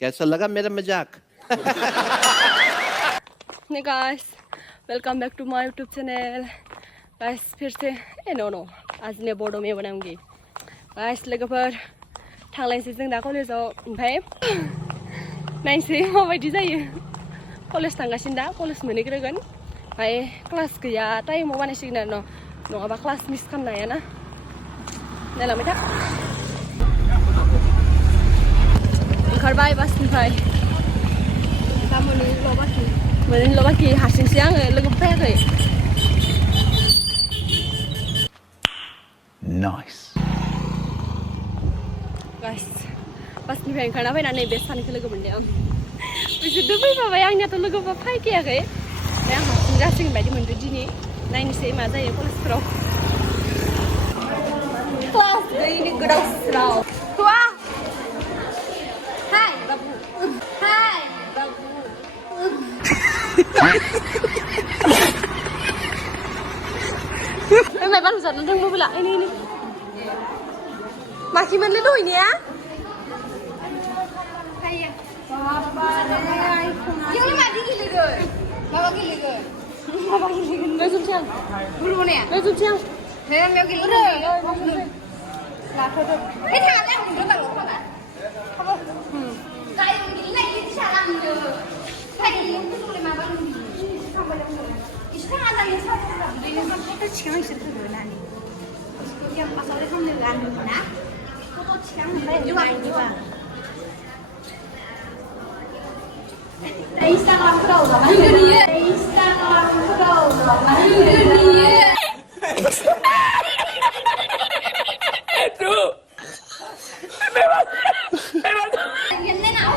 कैसा लगा मेरा मजाक? Hey guys, welcome back to my YouTube channel. Guys, फिर से no आज ने बडो में बनाऊंगी. Guys, लोगोफोर थांलायनोसै जों दा कलेजाव ओमफ्राय नायनोसै माबायदि जायो. कलेज थांगासिनो दा कलेज मोनहैग्रोगोन. ओमफ्राय क्लास गैया टाइमाव बानायसिगोन आरो नङाबा क्लास मिस खालामनो हायाना. नायलांबाय था. ओंखारबाय बासनिफ्राय. दा मोनैल' बाखि हारसिंसो आङो लोगो फैयाखै. Nice. गाइस बासनिफ्राय ओंखारना फैनानै बे सानैखौ लोगो मोनदों आं. बिसोरथ' फैफाबाय आंनियाथ' लोगोफोरा फैखायाखै. ओमफ्राय आं हारसिं जासिगोन बायदि मोनदों दिनै. नायनोसै मा जायो कलेजफोराव. क्लास गैयिनि गोदाव सोराव. हाय बाबु. हाय बाबु. माय बानु जानो रों मबाइला ओइ माखिमोनलै दहैनाया हायो बाबारे आइफोन इयाव मादि गेलेगोन माबा गेलेगोन नोजोरथिं गुरुनाया नोजोरथिं हे मेव गेलेगोन लाथ'दो हे थाङालै आं नुदों बाल' खाबा खाबा गाय गेलेनाय इदि सालांदो फायदो लोगोफोरखौलाय माबा थांबाय इसे थाङा जानो साफा दैनो फट' थिखां इसोर फैगोन नानि yang pas sore kan dengan nah foto siang sampai juga juga Instagram pro Instagram pro tuh ini nào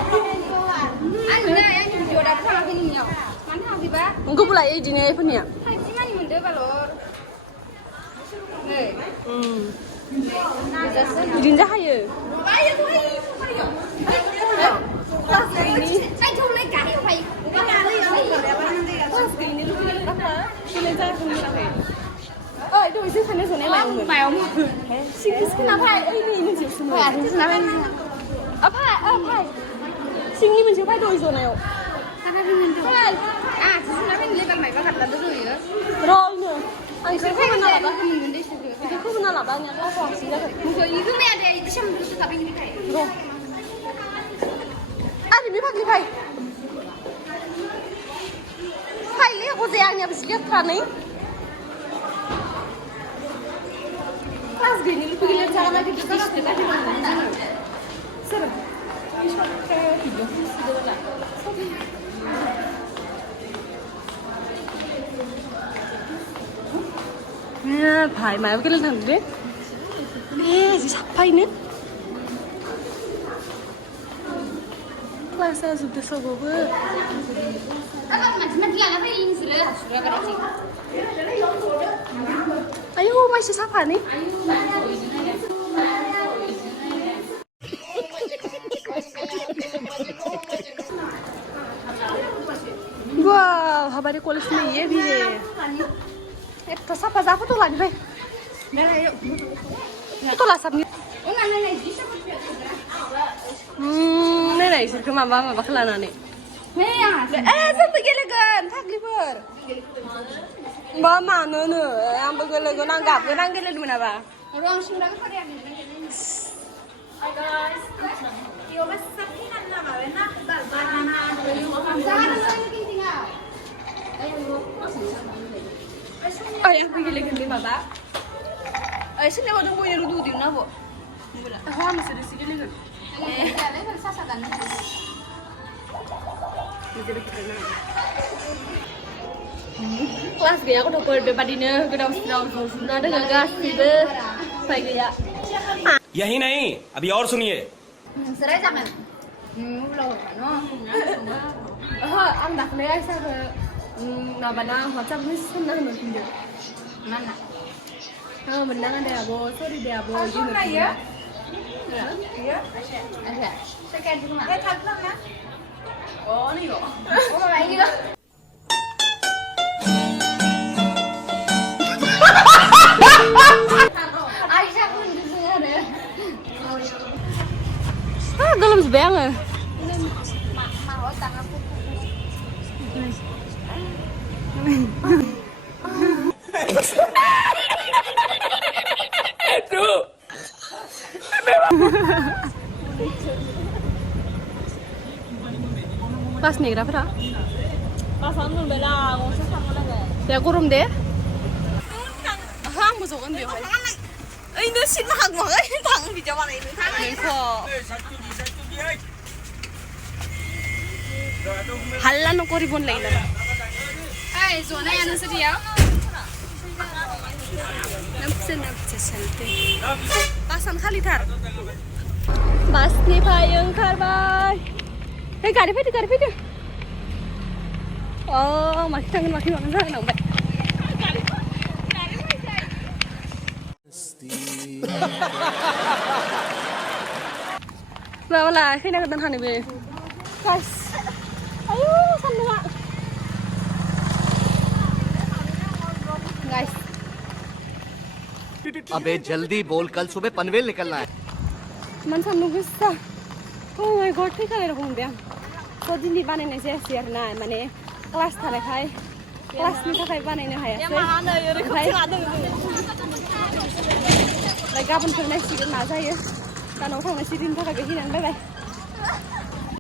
anh nữa em vừa đặt sao cái nhiều món nào gì ba không có lại gì này phân nhỉ hay chỉ mà mình đưa vào rồi 이린 자하여. Ơi, tôi sẽ phân số này mày không? Xin nào phải, ơi đi mình chịu xin phải, xin nào phải. Phải. Xin đi mình chịu phải đôi rồi này. Sao phải mình được? À, xin nào phải lấy bằng mày có gặp là được rồi nữa. Rồi nữa. 아니 그거 하나 나봐. 그거 하나 나봐. 그냥 따서 시작해. 이거 익으면 돼. 이거 시험 무슨 답이니 돼. 이거. 아니 미박리 파이. 파이리 어제 아니야 비슷해 타네. 클래스 gini lu pergi lihat cara lagi di situ kan di mana. Seru. Kayak video sudah. भाइ मायाव गेलेनो थांदो दे जि साफायनो क्लासा जोबदो सबबो आयौ मानसि साफानि वाव हमारे कॉलेज में ये भी है Itu siapa tuh lagi, Bay? Itu lah sabnya. Nenek sih ke mama kelana nih. Sampai gelegan, tak liber. Mama, nene, yang begelegan anggap, orang gele di mana, Ba? Orang sudah ke dia. Hai guys. Yo mas sakinan nama, enak banana. Jangan lagi tinggal. Ay, aku gila ganda baba. Ay, sini mau tunggu yang duduk di mana, Bu? Aku masih di sini lagi. Jalan sasa kan. Kelas gaya aku udah berdebat ini, udah sudah ada gagas gitu, saya gaya. यही नहीं अभी और सुनिए Serai jangan. Belum, no. Ang dak leh sa Nabana macam ni senang nanti. Mana? Kalau menang ada abo, sorry ada abo. Mana ya? Ya. Ada. Sekian di mana? Thaklam ya. Oh, ni loh. Oh, mana ini loh. Aisyah pun di sini ada. Ah, dalam sebanyak. बास नेग्राफोरा बासानो मोनबाय दा गंसे थांगोन दा गरम दे आंबो जगोन बेवहाय ओइ नो सिट माहागोन थां बिदियाव बानायनो नोंखौ हाल्ला न'खरि बनलायो नामा ओइ जनाया नोंसोरियाव नोमसे सेलफि बासान खालिथार बासनिफ्राय ओंखारबाय ओइ गारि फैदो माखि थांगोन माखि मागोन जालायलांबाय माबाला खैना गोदान हानोबो गास आयु सान्दुङा गाइस अबे जल्दी बोल कल सुबह पनवेल निकलना है मन सान्दुं गोसा oh my god थैखालायरखम मोनबाय आं थ' दिनै बानायनाय जायासै आरोना माने क्लास थानायखाय क्लासनि थाखाय बानायनो हायासै ओमफ्राय गाबोनफोर नायसिगोन मा जायो दा न'आव थांनायसै दिननि थाखाय बेखिनियानो बाय बाय